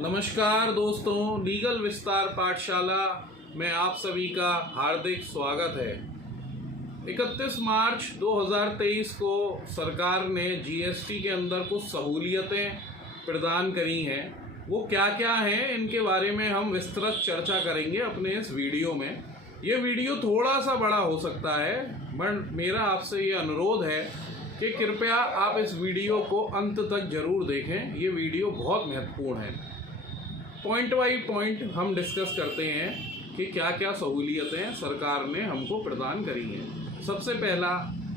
नमस्कार दोस्तों, लीगल विस्तार पाठशाला में आप सभी का हार्दिक स्वागत है। 31 मार्च 2023 को सरकार ने जीएसटी के अंदर कुछ सहूलियतें प्रदान करी हैं। वो क्या क्या हैं, इनके बारे में हम विस्तृत चर्चा करेंगे अपने इस वीडियो में। ये वीडियो थोड़ा सा बड़ा हो सकता है, बट मेरा आपसे ये अनुरोध है कि कृपया आप इस वीडियो को अंत तक जरूर देखें। ये वीडियो बहुत महत्वपूर्ण है। पॉइंट बाई पॉइंट हम डिस्कस करते हैं कि क्या क्या सहूलियतें सरकार ने हमको प्रदान करी हैं। सबसे पहला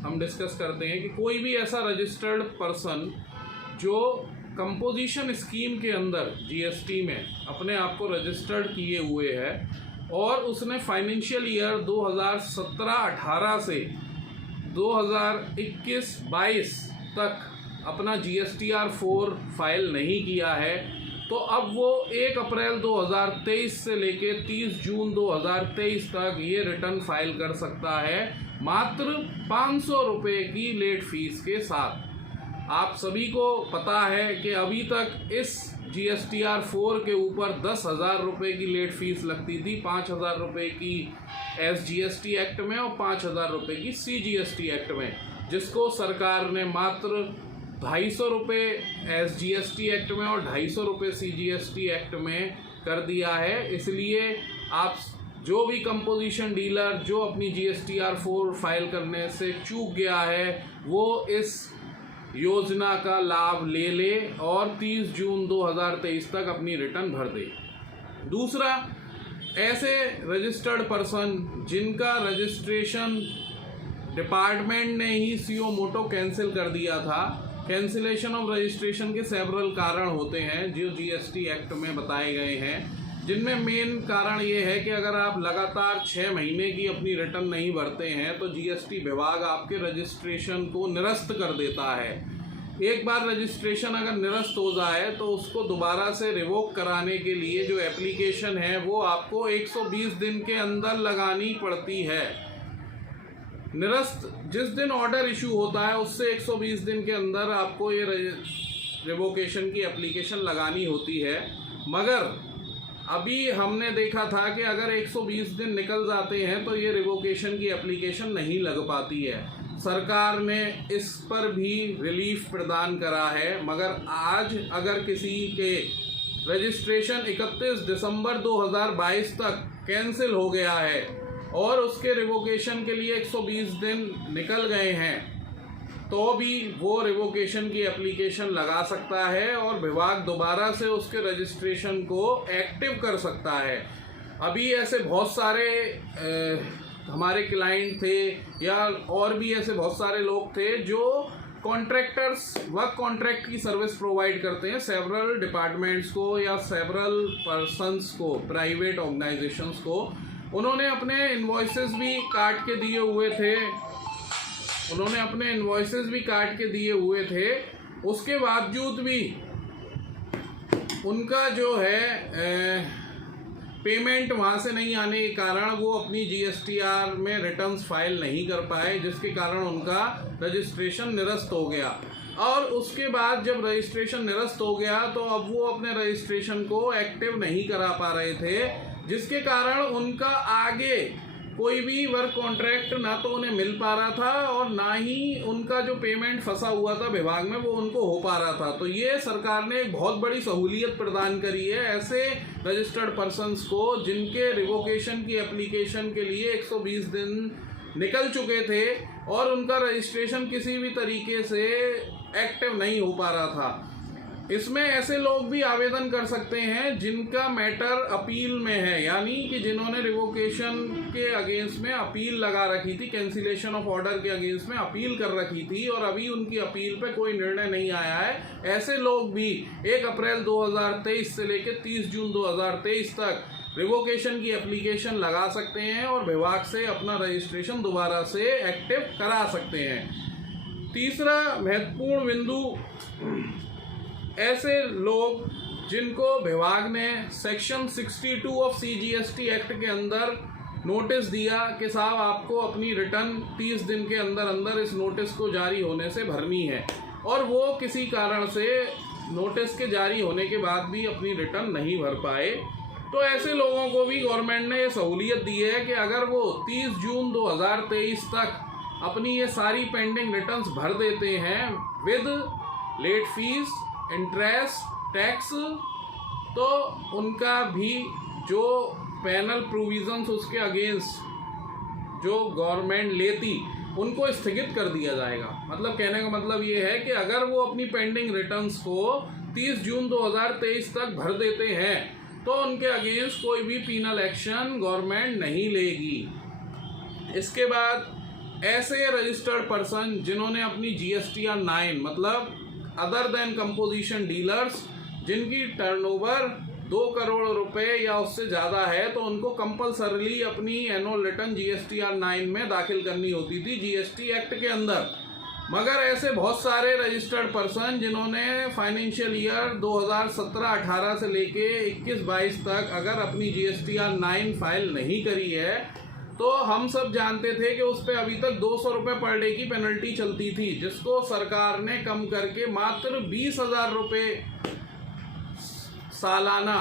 हम डिस्कस करते हैं कि कोई भी ऐसा रजिस्टर्ड पर्सन जो कंपोजिशन स्कीम के अंदर जीएसटी में अपने आप को रजिस्टर्ड किए हुए है और उसने फाइनेंशियल ईयर 2017-18 से 2021-22 तक अपना GSTR 4 फाइल नहीं किया है, तो अब वो 1 अप्रैल 2023 से लेके 30 जून 2023 तक ये रिटर्न फाइल कर सकता है, मात्र 500 रुपये की लेट फीस के साथ। आप सभी को पता है कि अभी तक इस GSTR 4 के ऊपर 10,000 रुपये की लेट फीस लगती थी, 5,000 रुपये की SGST एक्ट में और 5,000 रुपये की CGST एक्ट में, जिसको सरकार ने मात्र 250 रुपये SGST एक्ट में और 250 रुपये CGST एक्ट में कर दिया है। इसलिए आप जो भी कंपोजिशन डीलर जो अपनी GSTR 4 फाइल करने से चूक गया है, वो इस योजना का लाभ ले ले और 30 जून 2023 तक अपनी रिटर्न भर दे। दूसरा, ऐसे रजिस्टर्ड पर्सन जिनका रजिस्ट्रेशन डिपार्टमेंट ने ही CO मोटो कैंसिल कर दिया था। कैंसिलेशन ऑफ रजिस्ट्रेशन के सेवरल कारण होते हैं जो GST एक्ट में बताए गए हैं, जिनमें मेन कारण ये है कि अगर आप लगातार 6 महीने की अपनी रिटर्न नहीं भरते हैं तो GST विभाग आपके रजिस्ट्रेशन को निरस्त कर देता है। एक बार रजिस्ट्रेशन अगर निरस्त हो जाए तो उसको दोबारा से रिवोक कराने के लिए जो एप्लीकेशन है वो आपको 120 दिन के अंदर लगानी पड़ती है। निरस्त जिस दिन ऑर्डर इशू होता है उससे 120 दिन के अंदर आपको ये रिवोकेशन की एप्लीकेशन लगानी होती है, मगर अभी हमने देखा था कि अगर 120 दिन निकल जाते हैं तो ये रिवोकेशन की एप्लीकेशन नहीं लग पाती है। सरकार ने इस पर भी रिलीफ प्रदान करा है, मगर आज अगर किसी के रजिस्ट्रेशन 31 दिसंबर 2022 तक कैंसिल हो गया है और उसके रिवोकेशन के लिए 120 दिन निकल गए हैं, तो भी वो रिवोकेशन की एप्लीकेशन लगा सकता है और विभाग दोबारा से उसके रजिस्ट्रेशन को एक्टिव कर सकता है। अभी ऐसे बहुत सारे हमारे क्लाइंट थे या और भी ऐसे बहुत सारे लोग थे जो कॉन्ट्रैक्टर्स वर्क कॉन्ट्रैक्ट की सर्विस प्रोवाइड करते हैं सेवरल डिपार्टमेंट्स को या सेवरल पर्सन्स को, प्राइवेट ऑर्गेनाइजेशंस को। उन्होंने अपने इनवॉइसेस भी काट के दिए हुए थे, उसके बावजूद भी उनका जो है पेमेंट वहाँ से नहीं आने के कारण वो अपनी GSTR में रिटर्न्स फाइल नहीं कर पाए, जिसके कारण उनका रजिस्ट्रेशन निरस्त हो गया। और उसके बाद जब रजिस्ट्रेशन निरस्त हो गया तो अब वो अपने रजिस्ट्रेशन को एक्टिव नहीं करा पा रहे थे, जिसके कारण उनका आगे कोई भी वर्क कॉन्ट्रैक्ट ना तो उन्हें मिल पा रहा था और ना ही उनका जो पेमेंट फंसा हुआ था विभाग में वो उनको हो पा रहा था। तो ये सरकार ने एक बहुत बड़ी सहूलियत प्रदान करी है ऐसे रजिस्टर्ड पर्सन्स को जिनके रिवोकेशन की एप्लीकेशन के लिए 120 दिन निकल चुके थे और उनका रजिस्ट्रेशन किसी भी तरीके से एक्टिव नहीं हो पा रहा था। इसमें ऐसे लोग भी आवेदन कर सकते हैं जिनका मैटर अपील में है, यानी कि जिन्होंने रिवोकेशन के अगेंस्ट में अपील लगा रखी थी, कैंसिलेशन ऑफ ऑर्डर के अगेंस्ट में अपील कर रखी थी और अभी उनकी अपील पे कोई निर्णय नहीं आया है। ऐसे लोग भी 1 अप्रैल 2023 से लेकर 30 जून 2023 तक रिवोकेशन की एप्लीकेशन लगा सकते हैं और विभाग से अपना रजिस्ट्रेशन दोबारा से एक्टिव करा सकते हैं। तीसरा महत्वपूर्ण बिंदु, ऐसे लोग जिनको विभाग ने सेक्शन 62 ऑफ CGST एक्ट के अंदर नोटिस दिया कि साहब आपको अपनी रिटर्न 30 दिन के अंदर अंदर इस नोटिस को जारी होने से भरनी है और वो किसी कारण से नोटिस के जारी होने के बाद भी अपनी रिटर्न नहीं भर पाए, तो ऐसे लोगों को भी गवर्नमेंट ने ये सहूलियत दी है कि अगर वो 30 जून 2023 तक अपनी ये सारी पेंडिंग रिटर्न्स भर देते हैं with late fees, interest, tax, तो उनका भी जो पैनल प्रोविजंस उसके अगेंस्ट जो गवर्नमेंट लेती उनको स्थगित कर दिया जाएगा। मतलब कहने का मतलब ये है कि अगर वो अपनी पेंडिंग रिटर्न्स को 30 जून 2023 तक भर देते हैं तो उनके अगेंस्ट कोई भी पीनल एक्शन गवर्नमेंट नहीं लेगी। इसके बाद ऐसे रजिस्टर्ड पर्सन जिन्होंने अपनी GSTR 9 मतलब अदर देन कंपोजिशन डीलर्स जिनकी टर्नओवर 2 करोड़ रुपए या उससे ज़्यादा है, तो उनको कंपलसरीली अपनी एनुअल रिटर्न GSTR 9 में दाखिल करनी होती थी GST एक्ट के अंदर। मगर ऐसे बहुत सारे रजिस्टर्ड पर्सन जिन्होंने फाइनेंशियल ईयर 2017-18 से लेके 21-22 तक अगर अपनी GSTR 9 फाइल नहीं करी है, तो हम सब जानते थे कि उस पर अभी तक 200 रुपये पर डे की पेनल्टी चलती थी, जिसको सरकार ने कम करके मात्र 20,000 रुपये सालाना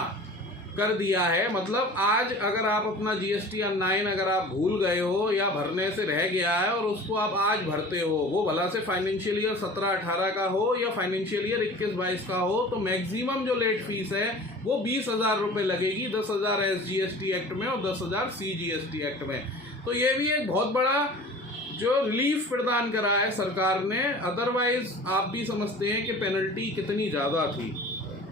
कर दिया है। मतलब आज अगर आप अपना GSTR 9 अगर आप भूल गए हो या भरने से रह गया है और उसको आप आज भरते हो, वो भला से फाइनेंशियल ईयर 17-18 का हो या फाइनेंशियल ईयर 21-22 का हो, तो मैक्सिमम जो लेट फीस है वो 20,000 रुपये लगेगी, 10,000 SGST एक्ट में और 10,000 CGST एक्ट में। तो ये भी एक बहुत बड़ा जो रिलीफ प्रदान करा है सरकार ने, अदरवाइज आप भी समझते हैं कि पेनल्टी कितनी ज़्यादा थी।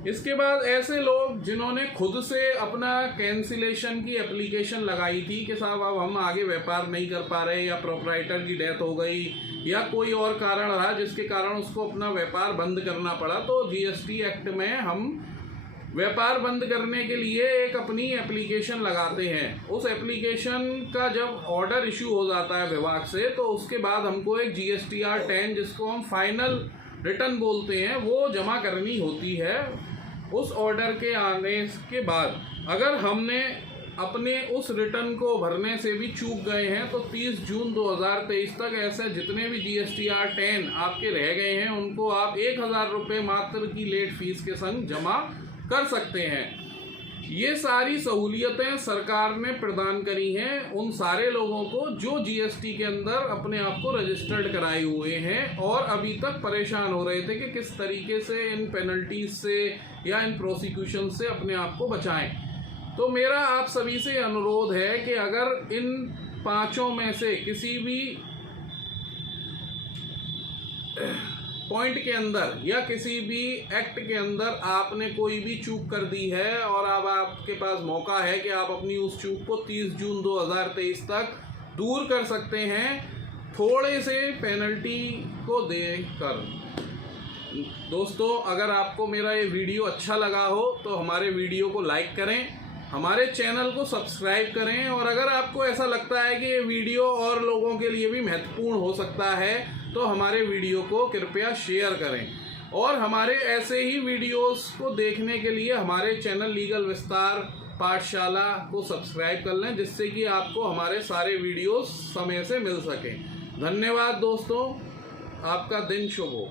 इसके बाद ऐसे लोग जिन्होंने खुद से अपना कैंसिलेशन की एप्लीकेशन लगाई थी कि साहब अब हम आगे व्यापार नहीं कर पा रहे, या प्रोप्राइटर की डेथ हो गई या कोई और कारण रहा जिसके कारण उसको अपना व्यापार बंद करना पड़ा, तो GST एक्ट में हम व्यापार बंद करने के लिए एक अपनी एप्लीकेशन लगाते हैं। उस एप्लीकेशन का जब ऑर्डर इशू हो जाता है विभाग से, तो उसके बाद हमको एक GSTR 10 जिसको हम फाइनल रिटर्न बोलते हैं वो जमा करनी होती है। उस ऑर्डर के आने के बाद अगर हमने अपने उस रिटर्न को भरने से भी चूक गए हैं, तो 30 जून 2023 तक ऐसे जितने भी GSTR 10 आपके रह गए हैं उनको आप 1,000 रुपये मात्र की लेट फीस के संग जमा कर सकते हैं। ये सारी सहूलियतें सरकार ने प्रदान करी हैं उन सारे लोगों को जो GST के अंदर अपने आप को रजिस्टर्ड कराए हुए हैं और अभी तक परेशान हो रहे थे कि किस तरीके से इन पेनल्टीज से या इन प्रोसिक्यूशन से अपने आप को बचाएं। तो मेरा आप सभी से अनुरोध है कि अगर इन पांचों में से किसी भी पॉइंट के अंदर या किसी भी एक्ट के अंदर आपने कोई भी चूक कर दी है और अब आपके पास मौका है कि आप अपनी उस चूक को 30 जून 2023 तक दूर कर सकते हैं थोड़े से पेनल्टी को देकर। दोस्तों, अगर आपको मेरा ये वीडियो अच्छा लगा हो तो हमारे वीडियो को लाइक करें, हमारे चैनल को सब्सक्राइब करें, और अगर आपको ऐसा लगता है कि ये वीडियो और लोगों के लिए भी महत्वपूर्ण हो सकता है तो हमारे वीडियो को कृपया शेयर करें। और हमारे ऐसे ही वीडियोस को देखने के लिए हमारे चैनल लीगल विस्तार पाठशाला को सब्सक्राइब कर लें, जिससे कि आपको हमारे सारे वीडियोस समय से मिल सकें। धन्यवाद दोस्तों, आपका दिन शुभ हो।